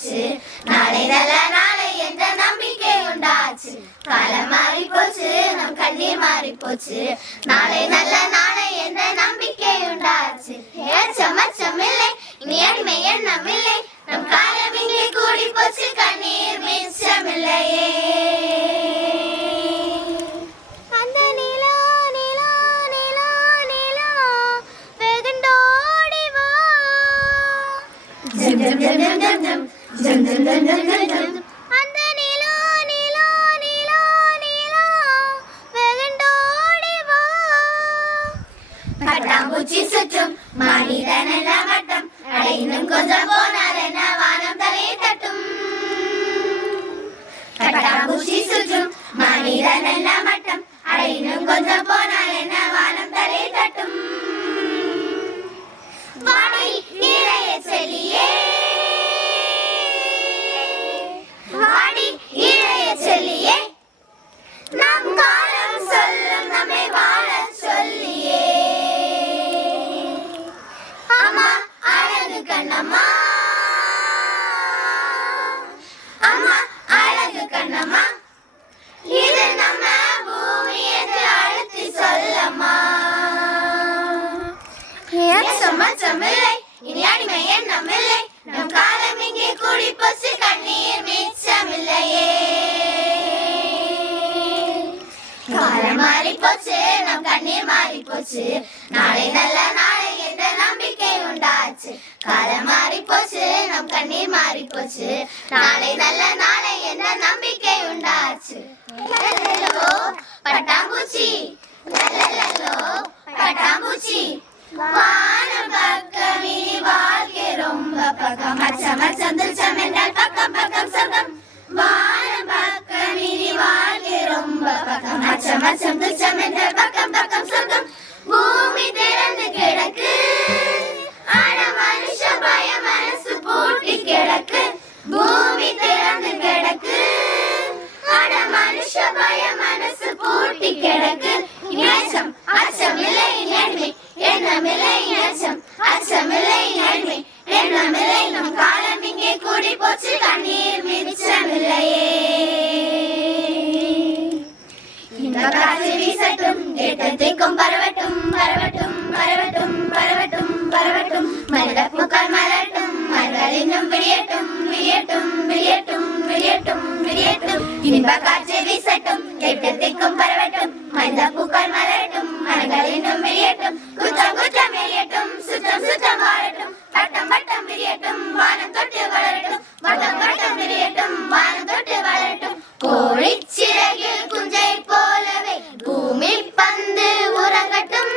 போச்சு, நாளை நல்ல நாளை என்ற நம்பிக்கை உண்டாச்சு. காலம் மாறி போச்சு, நம் கண்ணீர் மாறி போச்சு, நாளை நல்ல நாளை என்ற நம்பிக்கை உண்டாச்சு. ஏச்சம் அச்சமில்லை, இனி அடிமை எண்ணமில்லை, நம் காலம் இங்கே கூடி போச்சு, கண்ணீர் மிச்சமில்லையே. பட்டாம்பூச்சி சுற்றும் மனிதன் என்ற வட்டம், அட இன்னும் கொஞ்சம் போனால் என்ன வானம் தலையை தட்டும். பட்டாம்பூச்சி சுற்றும் மனிதன் என்ற வட்டம், அட இன்னும் கொஞ்சம் போனால் என்ன வானம் தலையை தட்டும். வாடை இளைய செல்லியே, வாடி இளைய செல்லியே, நம் காலம் சொல்லும் நம்மை வாழ சொல்லியே. அம்மா அழகு கண்ணம்மா, அம்மா அழகு கண்ணம்மா, இது நம்ம பூமி என்று அழுத்தி சொல்லம்மா. ஏச்சமில்லை, இனி அடிமை எண்ணமில்லை, நம் காலம் இங்கே கூடி போச்சு, கண்ணீர் மிச்சமில்லையே. காலம் மாறி போச்சு, நம் கண்ணீர் மாறி போச்சு, நாளை நல்ல நாளை என்ற நம்பிக்கை உண்டாச்சு. காலம் மாறி போச்சு, நம் கண்ணீர் மாறி போச்சு, நாளை நல்ல நாளை என்ற நம்பிக்கை உண்டாச்சு. பட்டாம்பூச்சி, பட்டாம்பூச்சி, வானம் பக்கம் இனி வாழ்க்கை ரொம்ப பக்கம், அச்சம் அச்சம் துச்சம் என்றால் பக்கம் பக்கம் சொர்க்கம். வானம் பக்கம் இனி வாழ்க்கை ரொம்ப பக்கம், அச்சம் அச்சம் துச்சம் என்றால் பக்கம் பக்கம் சொர்க்கம். பூமி திறந்து கிடக்கு, ஆனா மனுஷ பய மனசு பூட்டி கிடக்கு. பூமி திறந்து கிடக்கு, ஆனா மனுஷ பய மனசு பூட்டி கிடக்கு. இனச்சம் அச்சமில்லை, அடிமை எண்ணமில்லை, இனச்சம் அச்சமில்லை, அடிமை எண்ணமில்லை, நம் காலம் இங்கே கூடி போச்சு, கண்ணீர் மிச்சமில்லையே. இந்த காற்று வீசட்டும், ஏற்றத்திற்கும் பரவட்டும், பரவட்டும், பரவட்டும், பரவட்டும், பரவட்டும், மனித பூக்கள் மலரட்டும், மலர்கள் இன்னும் விரியட்டும், விரியட்டும், விரியட்டும், விரியட்டும், விரியட்டும். இன்ப காற்று வீசட்டும், ஏற்றத்திற்கும் பரவட்டும், மனித பூக்கள் மலரட்டும், மலர்கள் இன்னும் விரியட்டும், குற்றம் குற்றம் எரியட்டும், சுற்றம் சுற்றம் வாழட்டும், வட்டம் வட்டம் விரியட்டும், வானம் தொட்டு வளரட்டும், வட்டம் வட்டம் விரியட்டும், வானம் தொட்டு வளரட்டும். கோழி சிறகில் குஞ்சை போலவே பூமி பந்து உறங்கட்டும்,